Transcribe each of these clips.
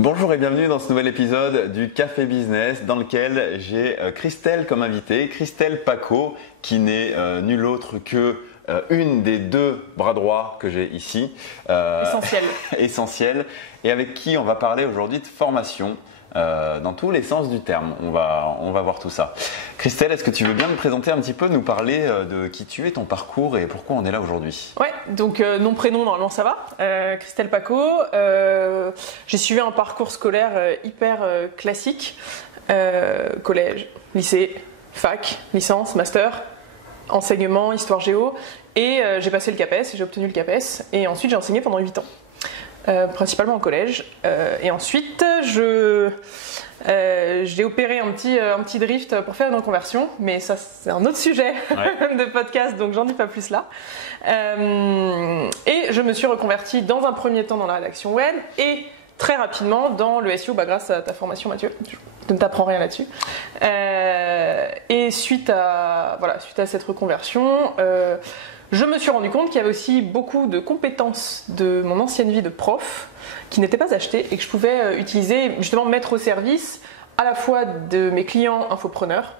Bonjour et bienvenue dans ce nouvel épisode du Café Business dans lequel j'ai Christelle comme invitée, Christelle Paco qui n'est nulle autre que une des deux bras droits que j'ai ici. Essentiel. Et avec qui on va parler aujourd'hui de formation dans tous les sens du terme. On va voir tout ça. Christelle, est-ce que tu veux bien me présenter un petit peu, nous parler de qui tu es, ton parcours et pourquoi on est là aujourd'hui? Ouais, donc nom, prénom, normalement ça va. Christelle Paco. J'ai suivi un parcours scolaire hyper classique. Collège, lycée, fac, licence, master, enseignement, histoire géo. Et j'ai passé le CAPES, j'ai obtenu le CAPES. Et ensuite j'ai enseigné pendant 8 ans. Principalement au collège. Et ensuite j'ai opéré un petit drift pour faire une reconversion, mais ça c'est un autre sujet de podcast, donc j'en dis pas plus là. Et je me suis reconvertie dans un premier temps dans la rédaction web et très rapidement dans le SEO, grâce à ta formation Mathieu. Je ne t'apprends rien là-dessus. Et suite à cette reconversion, je me suis rendu compte qu'il y avait aussi beaucoup de compétences de mon ancienne vie de prof qui n'étaient pas achetées et que je pouvais utiliser, justement mettre au service à la fois de mes clients infopreneurs,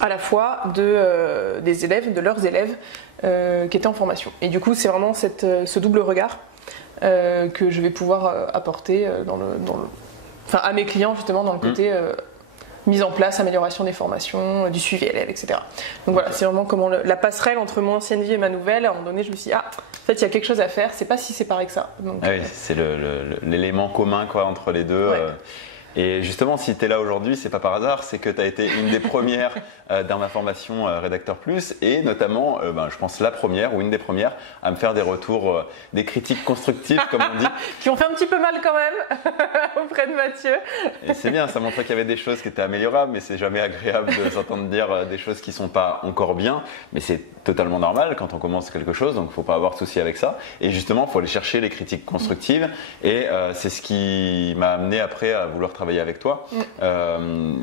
à la fois des élèves, de leurs élèves qui étaient en formation. Et du coup, c'est vraiment ce double regard que je vais pouvoir apporter à mes clients, justement, dans le côté mise en place, amélioration des formations, du suivi élève, etc. Donc voilà, c'est vraiment comment la passerelle entre mon ancienne vie et ma nouvelle. À un moment donné, je me suis dit, en fait, il y a quelque chose à faire, c'est pas si séparé que ça. Donc, oui, c'est l'élément commun entre les deux. Ouais. Et justement, si tu es là aujourd'hui, c'est pas par hasard, c'est que tu as été une des premières dans ma formation Rédacteur Plus et notamment, je pense la première ou une des premières à me faire des retours, des critiques constructives, comme on dit. Qui ont fait un petit peu mal quand même auprès de Mathieu. Et c'est bien, ça montrait qu'il y avait des choses qui étaient améliorables, mais c'est jamais agréable de s'entendre dire des choses qui sont pas encore bien. Mais c'est totalement normal quand on commence quelque chose, donc il ne faut pas avoir de souci avec ça. Et justement, il faut aller chercher les critiques constructives et c'est ce qui m'a amené après à vouloir travailler avec toi.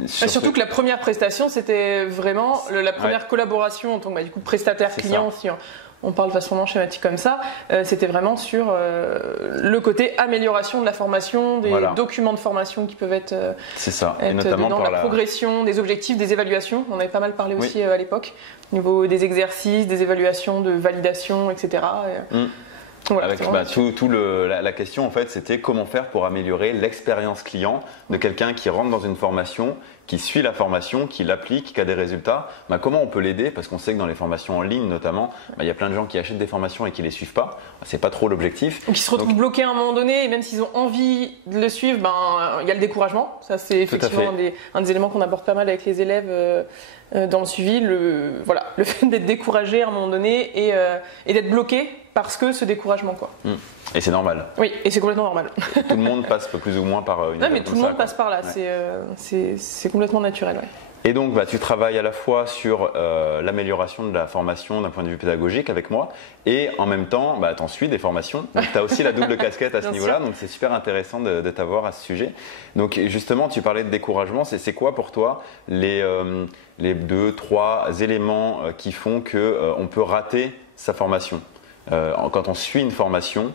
Surtout que la première prestation, c'était vraiment la première collaboration en tant que du coup, prestataire client, si on parle de façon schématique comme ça, c'était vraiment sur le côté amélioration de la formation, des documents de formation qui peuvent être, et notamment dedans, par la progression, des objectifs, des évaluations. On avait pas mal parlé aussi à l'époque, au niveau des exercices, des évaluations, de validation, etc. Voilà, avec la question en fait, c'était comment faire pour améliorer l'expérience client de quelqu'un qui rentre dans une formation, qui suit la formation, qui l'applique, qui a des résultats. Comment on peut l'aider, parce qu'on sait que dans les formations en ligne notamment, il y a plein de gens qui achètent des formations et qui les suivent pas. C'est pas trop l'objectif. Ou qui se retrouvent bloqués à un moment donné et même s'ils ont envie de le suivre, il y a le découragement. Ça c'est effectivement un des éléments qu'on aborde pas mal avec les élèves dans le suivi. Le fait d'être découragé à un moment donné et d'être bloqué parce que ce découragement Et c'est normal. Oui, et c'est complètement normal. Tout le monde passe plus ou moins par une. Non, mais tout le monde passe par là. C'est complètement naturel. Ouais. Et donc, tu travailles à la fois sur l'amélioration de la formation d'un point de vue pédagogique avec moi et en même temps, tu en suis des formations. Donc, tu as aussi la double casquette à ce niveau-là. Donc, c'est super intéressant de t'avoir à ce sujet. Donc, justement, tu parlais de découragement. C'est quoi pour toi les 2-3 éléments qui font qu'on peut rater sa formation quand on suit une formation?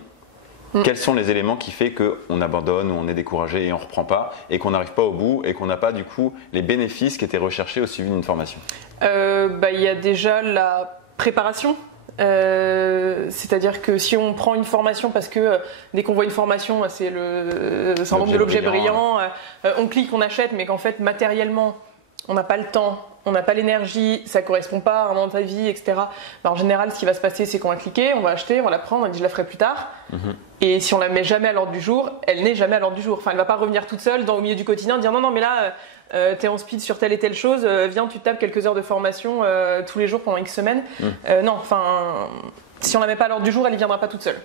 Quels sont les éléments qui font qu'on abandonne ou on est découragé et on ne reprend pas et qu'on n'arrive pas au bout et qu'on n'a pas du coup les bénéfices qui étaient recherchés au suivi d'une formation? Il y a déjà la préparation. C'est-à-dire que si on prend une formation parce que dès qu'on voit une formation, c'est le syndrome de l'objet brillant, on clique, on achète, mais qu'en fait matériellement on n'a pas le temps, on n'a pas l'énergie, ça ne correspond pas à un moment de ta vie, etc. En général, ce qui va se passer, c'est qu'on va cliquer, on va acheter, on va la prendre, on dit je la ferai plus tard. Et si on la met jamais à l'ordre du jour, elle n'est jamais à l'ordre du jour. Enfin, elle ne va pas revenir toute seule au milieu du quotidien, dire non, mais là, t'es en speed sur telle et telle chose, viens, tu tapes quelques heures de formation tous les jours pendant X semaines. Si on la met pas à l'ordre du jour, elle ne viendra pas toute seule.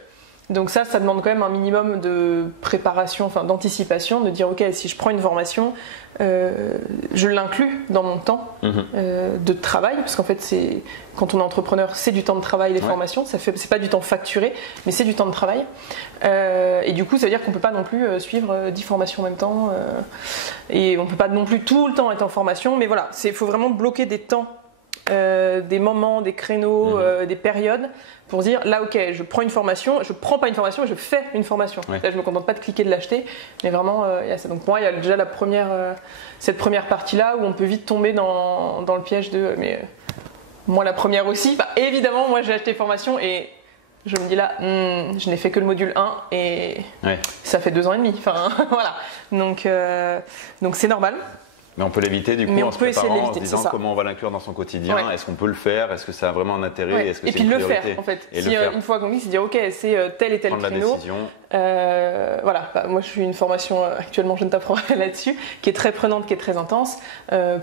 Donc ça demande quand même un minimum de préparation, d'anticipation, de dire ok, si je prends une formation, je l'inclus dans mon temps de travail, parce qu'en fait quand on est entrepreneur, c'est du temps de travail les formations, c'est pas du temps facturé, mais c'est du temps de travail. Et du coup, ça veut dire qu'on peut pas non plus suivre 10 formations en même temps, et on peut pas non plus tout le temps être en formation, mais voilà, faut vraiment bloquer des temps des moments, des créneaux, des périodes pour dire là ok, je prends une formation, je prends pas une formation, je fais une formation. Ouais. Là, je me contente pas de cliquer, de l'acheter, mais vraiment il y a ça. Donc pour moi il y a déjà cette première partie là où on peut vite tomber dans le piège de moi la première aussi. Bah, évidemment moi j'ai acheté formation et je me dis là, je n'ai fait que le module 1 et ça fait 2 ans et demi. Enfin voilà, donc c'est normal. Mais on peut l'éviter du coup mais en se préparant, en se disant ça. comment on va l'inclure dans son quotidien, est-ce qu'on peut le faire, est-ce que ça a vraiment un intérêt, est-ce que et c'est puis une le priorité faire en fait. Et si, une fois qu'on dit, c'est dire ok, c'est tel et tel prendre créneau. la décision. Voilà, moi je suis une formation actuellement, je ne t'apprends rien là-dessus, qui est très prenante, qui est très intense.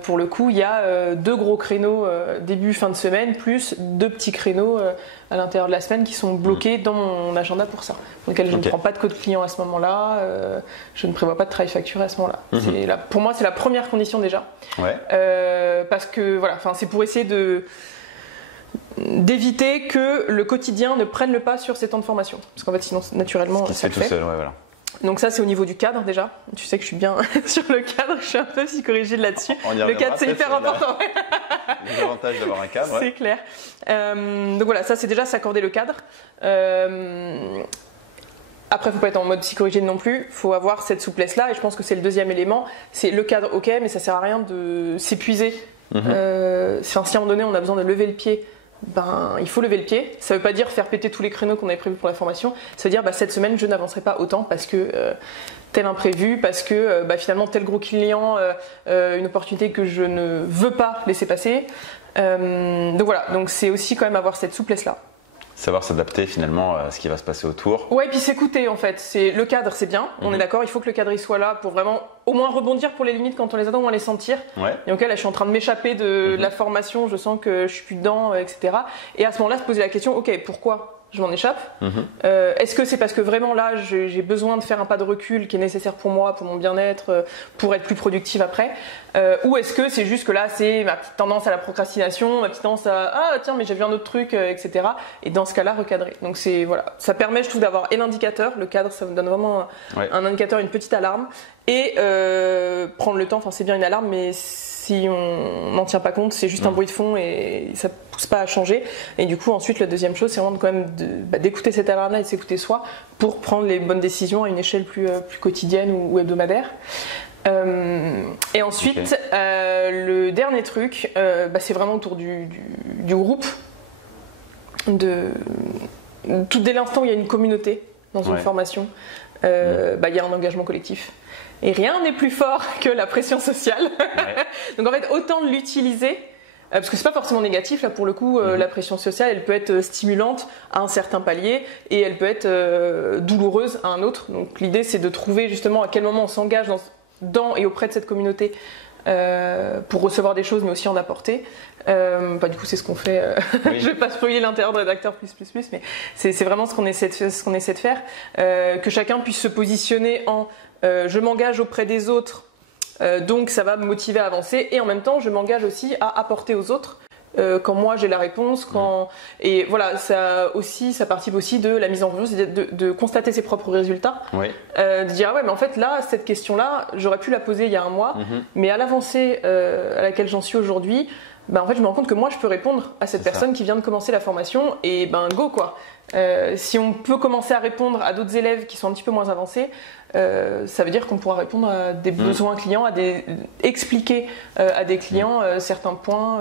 Pour le coup, il y a 2 gros créneaux début, fin de semaine, plus 2 petits créneaux à l'intérieur de la semaine qui sont bloqués dans mon agenda pour ça. Dans lequel je ne prends pas de code client à ce moment-là, je ne prévois pas de travail facturé à ce moment-là. Pour moi, c'est la première condition déjà. Parce que voilà, c'est pour essayer d'éviter que le quotidien ne prenne le pas sur ces temps de formation. Parce qu'en fait, sinon, naturellement, ça le fait. Tout seul, voilà. Donc ça, c'est au niveau du cadre déjà. Tu sais que je suis bien sur le cadre, je suis un peu psychorigide là-dessus. Le cadre, c'est hyper important. Les avantages d'avoir un cadre. C'est clair. Donc voilà, ça, c'est déjà s'accorder le cadre. Après, il ne faut pas être en mode psychorigide non plus, il faut avoir cette souplesse-là, et je pense que c'est le deuxième élément, c'est le cadre, ok, mais ça ne sert à rien de s'épuiser. Si à un moment donné, on a besoin de lever le pied, il faut lever le pied. Ça ne veut pas dire faire péter tous les créneaux qu'on avait prévus pour la formation, ça veut dire cette semaine, je n'avancerai pas autant parce que tel imprévu, parce que finalement, tel gros client, une opportunité que je ne veux pas laisser passer. Donc voilà, donc c'est aussi quand même avoir cette souplesse-là. Savoir s'adapter finalement à ce qui va se passer autour. Ouais, et puis s'écouter en fait. Le cadre, c'est bien, on est d'accord, il faut que le cadre il soit là pour vraiment au moins rebondir pour les limites quand on les attend, au moins les sentir. Et ok, là je suis en train de m'échapper de la formation, je sens que je suis plus dedans, etc. Et à ce moment-là, se poser la question, ok, pourquoi je m'en échappe. Est-ce que c'est parce que vraiment là j'ai besoin de faire un pas de recul qui est nécessaire pour moi, pour mon bien-être, pour être plus productive après, ou est-ce que c'est juste que là c'est ma petite tendance à la procrastination, ma petite tendance à ah tiens mais j'ai vu un autre truc, etc. Et dans ce cas-là recadrer. Donc c'est voilà, ça permet je trouve d'avoir et l'indicateur, le cadre ça me donne vraiment un indicateur, une petite alarme, et prendre le temps. Enfin c'est bien une alarme mais si on n'en tient pas compte, c'est juste un bruit de fond et ça pousse pas à changer. Et du coup, ensuite, la deuxième chose, c'est vraiment quand même d'écouter cette alarme-là et de s'écouter soi pour prendre les bonnes décisions à une échelle plus quotidienne ou hebdomadaire. Et ensuite, le dernier truc, c'est vraiment autour du groupe. Tout dès l'instant où il y a une communauté dans une formation, il y a un engagement collectif. Et rien n'est plus fort que la pression sociale. Donc en fait, autant l'utiliser, parce que c'est pas forcément négatif, là pour le coup, la pression sociale, elle peut être stimulante à un certain palier et elle peut être douloureuse à un autre. Donc l'idée, c'est de trouver justement à quel moment on s'engage dans et auprès de cette communauté pour recevoir des choses, mais aussi en apporter. Du coup, c'est ce qu'on fait. Je vais pas spoiler l'intérieur de rédacteur plus, mais c'est vraiment ce qu'on essaie de faire. Que chacun puisse se positionner en je m'engage auprès des autres, donc ça va me motiver à avancer, et en même temps je m'engage aussi à apporter aux autres quand moi j'ai la réponse, et voilà, ça participe aussi de la mise en jeu, c'est de constater ses propres résultats, de dire ah ouais mais en fait là cette question là j'aurais pu la poser il y a un mois, mais à l'avancée à laquelle j'en suis aujourd'hui, en fait je me rends compte que moi je peux répondre à cette personne qui vient de commencer la formation, et go quoi. Si on peut commencer à répondre à d'autres élèves qui sont un petit peu moins avancés, ça veut dire qu'on pourra répondre à des besoins clients, expliquer à des clients certains points,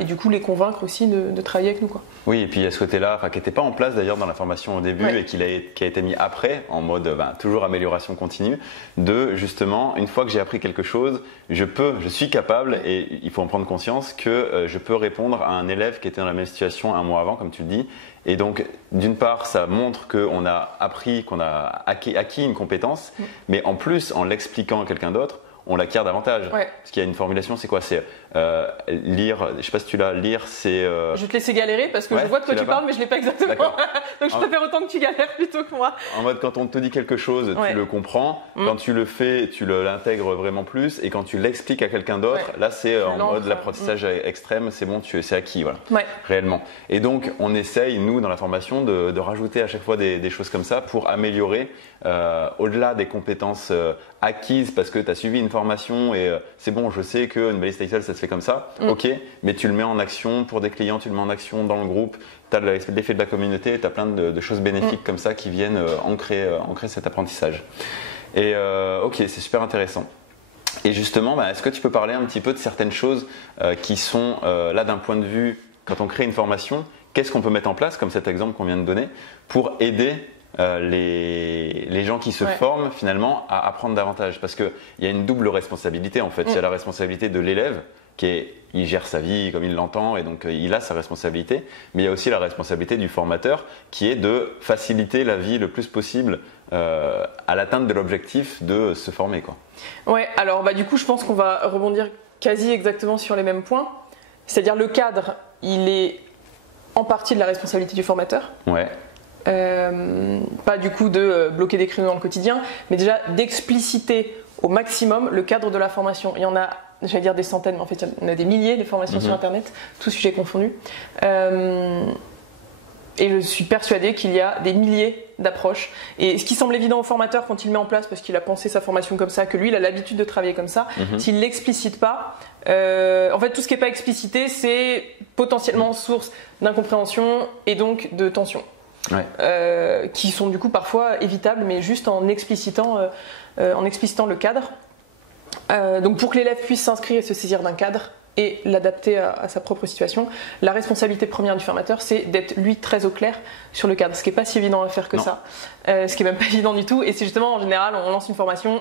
et du coup les convaincre aussi de travailler avec nous, quoi. Oui, et puis il y a ce côté-là qui n'était pas en place d'ailleurs dans la formation au début et qui a été mis après en mode toujours amélioration continue, de justement une fois que j'ai appris quelque chose, je suis capable, et il faut en prendre conscience que je peux répondre à un élève qui était dans la même situation un mois avant, comme tu le dis. Et donc, d'une part, ça montre qu'on a appris, qu'on a acquis une compétence, mais en plus, en l'expliquant à quelqu'un d'autre, on l'acquiert davantage. Parce qu'il y a une formulation, c'est quoi? C'est lire, je ne sais pas si tu l'as, lire c'est… Je vais te laisser galérer parce que je vois de quoi tu parles, mais je ne l'ai pas exactement. Donc je préfère autant que tu galères plutôt que moi. En mode, quand on te dit quelque chose, tu le comprends. Quand tu le fais, tu l'intègres vraiment plus. Et quand tu l'expliques à quelqu'un d'autre, là c'est en mode l'apprentissage extrême, c'est bon, c'est acquis, voilà, réellement. Et donc on essaye, nous, dans la formation, de rajouter à chaque fois des choses comme ça pour améliorer, au-delà des compétences acquises parce que tu as suivi une formation et c'est bon, je sais qu'une balise title, ça se fait comme ça. Ok, mais tu le mets en action pour des clients, tu le mets en action dans le groupe. Tu as l'effet de la communauté, tu as plein de choses bénéfiques comme ça qui viennent ancrer cet apprentissage. Et ok, c'est super intéressant. Et justement, est-ce que tu peux parler un petit peu de certaines choses qui sont là d'un point de vue, quand on crée une formation, qu'est-ce qu'on peut mettre en place, comme cet exemple qu'on vient de donner, pour aider les gens qui se forment finalement à apprendre davantage? Parce qu'il y a une double responsabilité en fait. Il y a la responsabilité de l'élève, il gère sa vie comme il l'entend et donc il a sa responsabilité, mais il y a aussi la responsabilité du formateur qui est de faciliter la vie le plus possible à l'atteinte de l'objectif de se former, quoi. Ouais, alors du coup je pense qu'on va rebondir quasi exactement sur les mêmes points, c'est-à-dire le cadre, il est en partie de la responsabilité du formateur. Ouais. Pas du coup de bloquer des créneaux dans le quotidien, mais déjà d'expliciter au maximum le cadre de la formation. Il y en a, j'allais dire des centaines, mais en fait il y en a des milliers de formations sur internet, tous sujets confondus. Et je suis persuadée qu'il y a des milliers d'approches. Et ce qui semble évident au formateur quand il le met en place, parce qu'il a pensé sa formation comme ça, que lui il a l'habitude de travailler comme ça, s'il ne l'explicite pas, en fait tout ce qui n'est pas explicité, c'est potentiellement source d'incompréhension et donc de tension. Ouais. Qui sont du coup parfois évitables, mais juste en explicitant le cadre. Donc pour que l'élève puisse s'inscrire et se saisir d'un cadre et l'adapter à sa propre situation, la responsabilité première du formateur, c'est d'être lui très au clair sur le cadre, ce qui n'est pas si évident à faire que ça, ce qui n'est même pas évident du tout, et c'est justement en général, on lance une formation,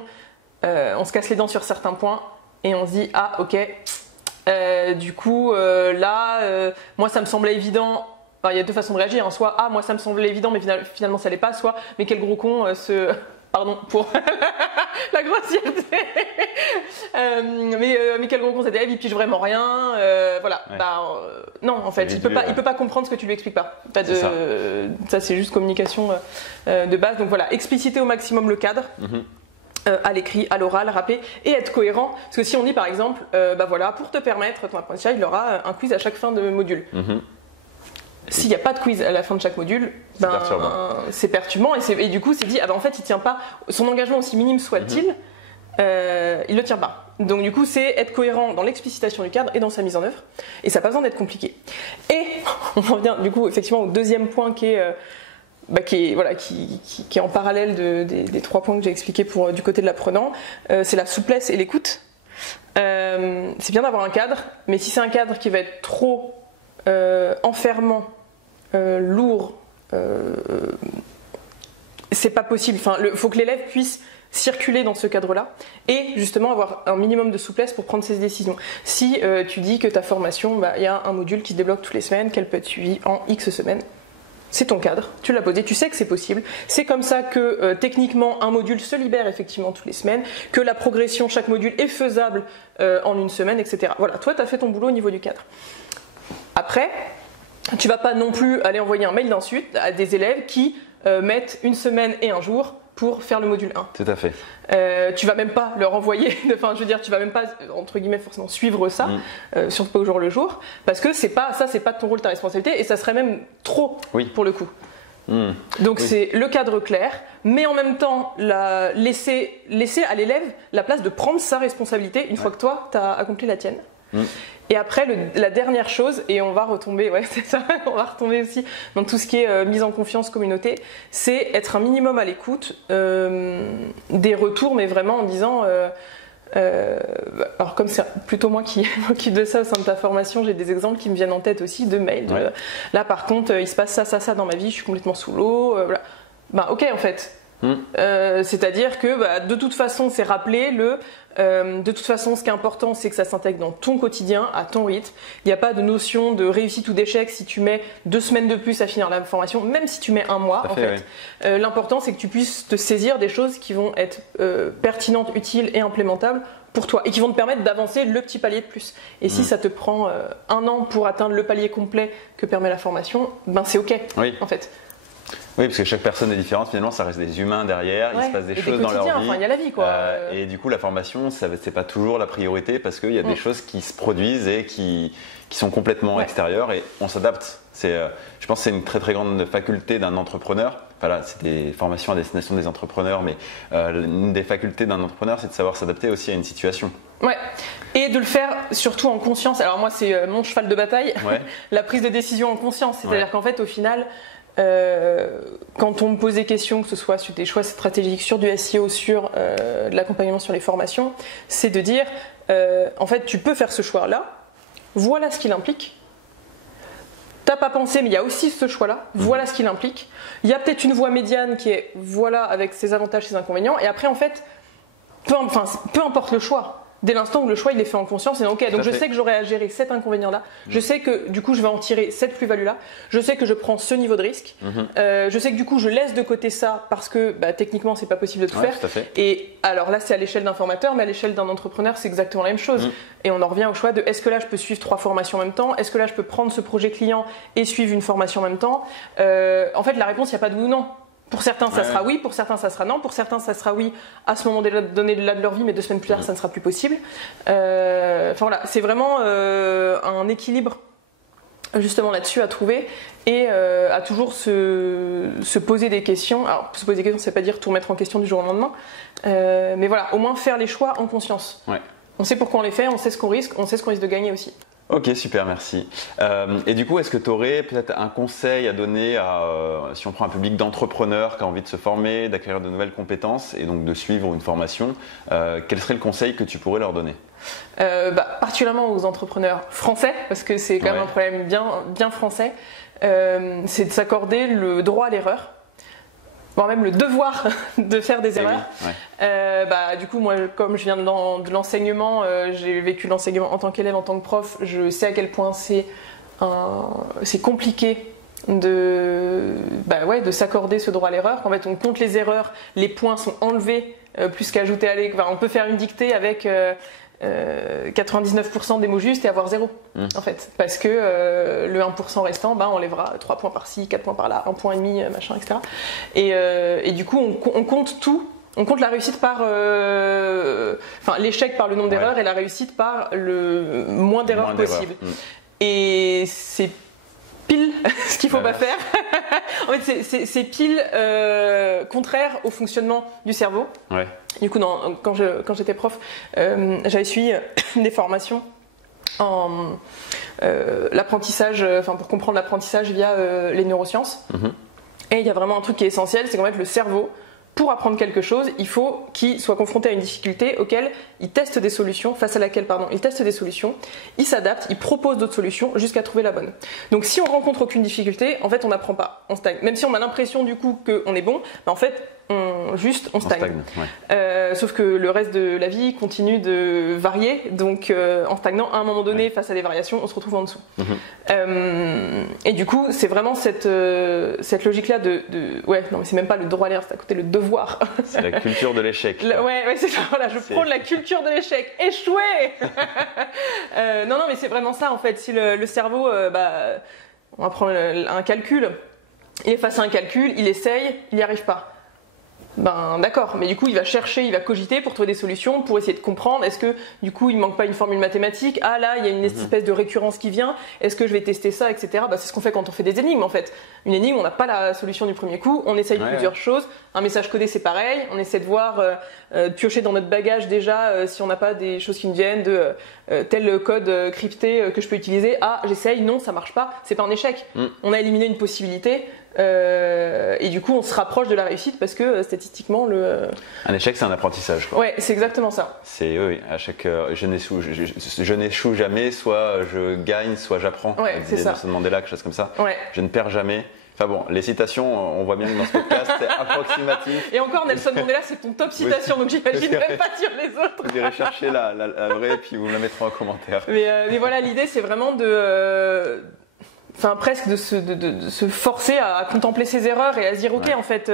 on se casse les dents sur certains points, et on se dit, ah ok, du coup là, moi ça me semblait évident. Il y a deux façons de réagir, soit ah moi ça me semblait évident mais finalement ça l'est pas, soit mais quel gros con pardon pour la grossièreté mais quel gros con cet élève, il pige vraiment rien, voilà. Ouais. Non en fait il peut pas comprendre ce que tu lui expliques pas, ça c'est juste communication de base, donc voilà, expliciter au maximum le cadre. À l'écrit, à l'oral, rappeler et être cohérent, parce que si on dit par exemple voilà, pour te permettre ton apprentissage, il y aura un quiz à chaque fin de module. S'il n'y a pas de quiz à la fin de chaque module, c'est perturbant et du coup c'est dit en fait il tient pas, son engagement aussi minime soit-il, il le tient pas. Donc du coup c'est être cohérent dans l'explicitation du cadre et dans sa mise en œuvre, et ça n'a pas besoin d'être compliqué. Et on revient du coup effectivement au deuxième point qui est en parallèle des trois points que j'ai expliqués du côté de l'apprenant, c'est la souplesse et l'écoute. C'est bien d'avoir un cadre, mais si c'est un cadre qui va être trop enfermant, lourd, c'est pas possible. Faut que l'élève puisse circuler dans ce cadre-là et justement avoir un minimum de souplesse pour prendre ses décisions. Si tu dis que ta formation, il y a un module qui se débloque toutes les semaines, qu'elle peut être suivie en X semaines, c'est ton cadre, tu l'as posé, tu sais que c'est possible. C'est comme ça que techniquement un module se libère effectivement toutes les semaines, que la progression, chaque module est faisable en une semaine, etc. Voilà, toi tu as fait ton boulot au niveau du cadre. Après, tu vas pas non plus aller envoyer un mail d'insulte à des élèves qui mettent une semaine et un jour pour faire le module 1. Tout à fait. Tu vas même pas leur envoyer, tu vas même pas, entre guillemets, forcément suivre ça, surtout pas au jour le jour, parce que c'est pas ton rôle, ta responsabilité, et ça serait même trop pour le coup. Donc c'est le cadre clair, mais en même temps laisser à l'élève la place de prendre sa responsabilité une fois que toi, tu as accompli la tienne. Et après, la dernière chose, et on va retomber, on va retomber aussi dans tout ce qui est mise en confiance, communauté, c'est être un minimum à l'écoute des retours, mais vraiment en disant, alors comme c'est plutôt moi qui m'occupe de ça au sein de ta formation, j'ai des exemples qui me viennent en tête aussi de mails. Là par contre, il se passe ça dans ma vie, je suis complètement sous l'eau. Voilà. Ok en fait. C'est-à-dire que de toute façon, c'est rappeler de toute façon, ce qui est important, c'est que ça s'intègre dans ton quotidien, à ton rythme. Il n'y a pas de notion de réussite ou d'échec si tu mets 2 semaines de plus à finir la formation, même si tu mets 1 mois. En fait. L'important, c'est que tu puisses te saisir des choses qui vont être pertinentes, utiles et implémentables pour toi et qui vont te permettre d'avancer le petit palier de plus. Et si ça te prend 1 an pour atteindre le palier complet que permet la formation, c'est ok en fait. Oui, parce que chaque personne est différente, finalement ça reste des humains derrière, il se passe des choses dans leur vie. Il y a la vie quoi. Et du coup la formation, c'est pas toujours la priorité parce qu'il y a des choses qui se produisent et qui sont complètement extérieures et on s'adapte. Je pense que c'est une très très grande faculté d'un entrepreneur voilà, c'est des formations à destination des entrepreneurs, mais une des facultés d'un entrepreneur, c'est de savoir s'adapter aussi à une situation. Ouais, et de le faire surtout en conscience. Alors moi, c'est mon cheval de bataille, la prise de décision en conscience. C'est-à-dire qu'en fait, au final, quand on me pose des questions, que ce soit sur des choix stratégiques, sur du SEO, sur de l'accompagnement sur les formations, c'est de dire, en fait, tu peux faire ce choix-là, voilà ce qu'il implique. T'as pas pensé, mais il y a aussi ce choix-là, voilà ce qu'il implique. Il y a peut-être une voie médiane qui est, voilà, avec ses avantages, ses inconvénients, et après, en fait, peu importe le choix. Dès l'instant où le choix il est fait en conscience, et donc, donc je sais que j'aurai à gérer cet inconvénient-là, je sais que du coup je vais en tirer cette plus-value-là, je sais que je prends ce niveau de risque, je sais que du coup je laisse de côté ça parce que techniquement c'est pas possible de tout faire. Et alors là c'est à l'échelle d'un formateur, mais à l'échelle d'un entrepreneur c'est exactement la même chose. Et on en revient au choix de est-ce que là je peux suivre 3 formations en même temps, est-ce que là je peux prendre ce projet client et suivre une formation en même temps. En fait la réponse il n'y a pas de oui ou non. Pour certains, ça sera oui, pour certains, ça sera non, pour certains, ça sera oui à ce moment donné de leur vie, mais 2 semaines plus tard, ça ne sera plus possible. Enfin voilà, c'est vraiment un équilibre justement là-dessus à trouver et à toujours se poser des questions. Alors, se poser des questions, c'est pas dire tout remettre en question du jour au lendemain, mais voilà, au moins faire les choix en conscience. On sait pourquoi on les fait, on sait ce qu'on risque de gagner aussi. Ok, super, merci. Et du coup, est-ce que tu aurais peut-être un conseil à donner si on prend un public d'entrepreneurs qui a envie de se former, d'acquérir de nouvelles compétences et donc de suivre une formation, quel serait le conseil que tu pourrais leur donner? Particulièrement aux entrepreneurs français, parce que c'est quand même un problème bien français, c'est de s'accorder le droit à l'erreur, voire même le devoir de faire des erreurs. Du coup, moi, comme je viens de l'enseignement, j'ai vécu l'enseignement en tant qu'élève, en tant que prof, je sais à quel point c'est compliqué de s'accorder ce droit à l'erreur. En fait, on compte les erreurs, les points sont enlevés, plus qu'ajoutés à l'école. On peut faire une dictée avec 99% des mots justes et avoir 0 en fait, parce que le 1% restant, on enlèvera 3 points par-ci, 4 points par-là, 1,5 point, machin, etc. Et du coup, on compte tout. On compte la réussite par, l'échec par le nombre d'erreurs et la réussite par le moins d'erreurs possible. Et c'est pile ce qu'il ne faut pas faire. En fait, c'est pile contraire au fonctionnement du cerveau. Du coup, quand j'étais prof, j'avais suivi des formations en l'apprentissage, pour comprendre l'apprentissage via les neurosciences. Et il y a vraiment un truc qui est essentiel, c'est qu'en fait le cerveau, pour apprendre quelque chose, il faut qu'il soit confronté à une difficulté auquel il teste des solutions, face à laquelle il teste des solutions, il s'adapte, il propose d'autres solutions jusqu'à trouver la bonne. Donc si on rencontre aucune difficulté, en fait on n'apprend pas, on stagne. Même si on a l'impression du coup qu'on est bon, en fait on stagne. Sauf que le reste de la vie continue de varier, donc en stagnant, à un moment donné, face à des variations, on se retrouve en dessous. Et du coup, c'est vraiment cette logique-là non, mais c'est même pas le droit à l'erreur, c'est à côté le devoir. C'est la culture de l'échec. C'est ça, voilà, je prône la culture de l'échec. Échouer. Non, mais c'est vraiment ça en fait. Si le cerveau, on va prendre un calcul, il est face à un calcul, il essaye, il n'y arrive pas. D'accord, mais du coup il va chercher, il va cogiter pour trouver des solutions, pour essayer de comprendre, est-ce que du coup il manque pas une formule mathématique, ah là il y a une espèce de récurrence qui vient, est-ce que je vais tester ça, etc. C'est ce qu'on fait quand on fait des énigmes en fait. Une énigme, on n'a pas la solution du premier coup, on essaye plusieurs choses, un message codé c'est pareil, on essaie de voir, piocher dans notre bagage déjà si on n'a pas des choses qui nous viennent de tel code crypté que je peux utiliser, j'essaye, non ça marche pas, c'est pas un échec, on a éliminé une possibilité. Et du coup on se rapproche de la réussite parce que statistiquement un échec c'est un apprentissage quoi. Ouais, c'est exactement ça. C'est à chaque je n'échoue jamais, soit je gagne soit j'apprends. C'est ça. Nelson Mandela, quelque chose comme ça. Je ne perds jamais. Enfin bon, les citations, on voit bien que dans ce podcast, c'est approximatif. Et encore, Nelson Mandela, c'est ton top citation, donc j'imagine même pas sur les autres. Vous irez chercher la vraie, puis vous me la mettrez en commentaire. Mais voilà, l'idée, c'est vraiment presque de se forcer à contempler ses erreurs et à se dire, ok, en fait,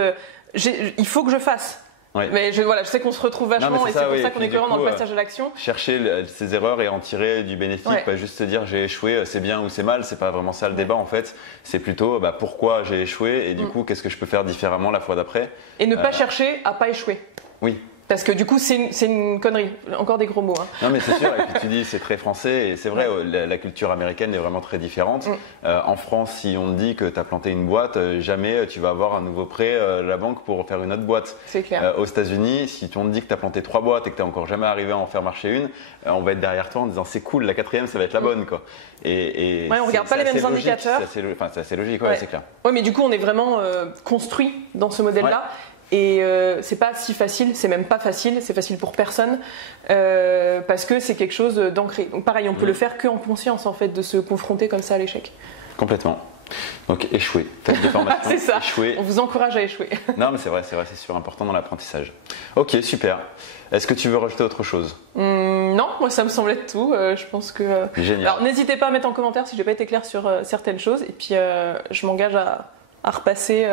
il faut que je fasse. Mais je sais qu'on se retrouve vachement et c'est pour ça qu'on est cohérent dans le passage à l'action. Chercher ses erreurs et en tirer du bénéfice, pas juste se dire j'ai échoué, c'est bien ou c'est mal, c'est pas vraiment ça le débat en fait. C'est plutôt pourquoi j'ai échoué et du coup qu'est-ce que je peux faire différemment la fois d'après. Et ne pas chercher à pas échouer. Oui. Parce que du coup, c'est une connerie. Encore des gros mots. Hein. Non, mais c'est sûr. Et puis tu dis, c'est très français. Et c'est vrai, la culture américaine est vraiment très différente. En France, si on te dit que tu as planté une boîte, jamais tu vas avoir un nouveau prêt de la banque pour faire une autre boîte. C'est clair. Aux États-Unis, si on te dit que tu as planté 3 boîtes et que tu n'es encore jamais arrivé à en faire marcher une, on va être derrière toi en disant, c'est cool, la 4e, ça va être la bonne. Quoi. Et on regarde pas les mêmes indicateurs. C'est assez logique, c'est clair. Oui, mais du coup, on est vraiment construit dans ce modèle-là. Ouais. Et c'est pas si facile, c'est même pas facile, c'est facile pour personne parce que c'est quelque chose d'ancré. Donc pareil, on peut le faire qu'en conscience en fait de se confronter comme ça à l'échec. Complètement. Donc échouer, faites des formations, c'est ça. Échouer. On vous encourage à échouer. Non mais c'est vrai, c'est super important dans l'apprentissage. Ok, super. Est-ce que tu veux rajouter autre chose? Non, moi ça me semble être tout. Je pense que. Génial. Alors n'hésitez pas à mettre en commentaire si j'ai pas été clair sur certaines choses et puis je m'engage à repasser,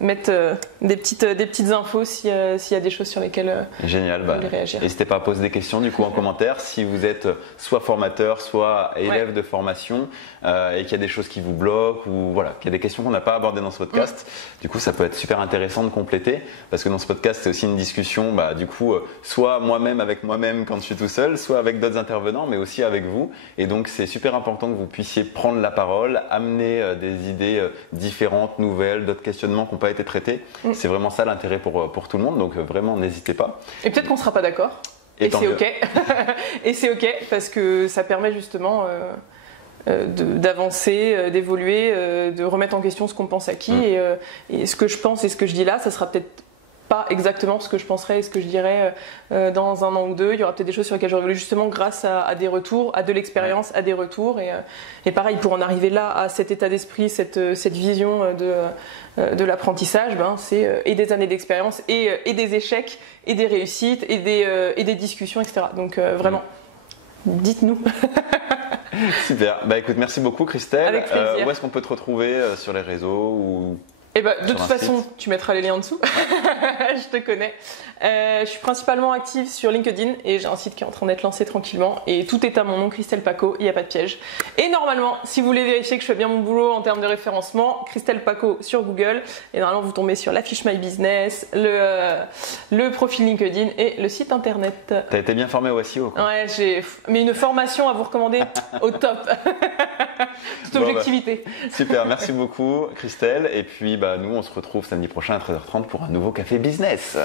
mettre des petites infos s'il y a des choses sur lesquelles Génial, vous voulez réagir. N'hésitez pas à poser des questions du coup en commentaire si vous êtes soit formateur, soit élève de formation et qu'il y a des choses qui vous bloquent ou voilà, qu'il y a des questions qu'on n'a pas abordées dans ce podcast. Du coup, ça peut être super intéressant de compléter parce que dans ce podcast, c'est aussi une discussion, du coup, soit moi-même avec moi-même quand je suis tout seul, soit avec d'autres intervenants, mais aussi avec vous. Et donc, c'est super important que vous puissiez prendre la parole, amener des idées différentes, nouvelles, d'autres questionnements qui n'ont pas été traités. C'est vraiment ça l'intérêt pour tout le monde, donc vraiment n'hésitez pas. Et peut-être qu'on ne sera pas d'accord, et c'est ok. Et c'est ok parce que ça permet justement d'avancer, d'évoluer, de remettre en question ce qu'on pense acquis et ce que je pense et ce que je dis là, ça sera peut-être pas exactement ce que je penserais et ce que je dirais dans un an ou deux. Il y aura peut-être des choses sur lesquelles j'aurais voulu justement grâce à des retours, à de l'expérience, à des retours. Et pareil, pour en arriver là, à cet état d'esprit, cette vision de l'apprentissage, c'est et des années d'expérience et des échecs et des réussites et des discussions, etc. Donc vraiment, dites-nous. Super. Écoute, merci beaucoup Christelle. Avec plaisir. Où est-ce qu'on peut te retrouver sur les réseaux ou... de toute façon, tu mettras les liens en dessous. Je te connais. Je suis principalement active sur LinkedIn et j'ai un site qui est en train d'être lancé tranquillement. Et tout est à mon nom, Christelle Paco, il n'y a pas de piège. Et normalement, si vous voulez vérifier que je fais bien mon boulot en termes de référencement, Christelle Paco sur Google. Et normalement, vous tombez sur la fiche My Business, le profil LinkedIn et le site internet. T'as été bien formé au SEO, quoi. Ouais, mais une formation à vous recommander au top. Toute objectivité. Super, merci beaucoup Christelle. Et puis nous on se retrouve samedi prochain à 13h30 pour un nouveau Café Business.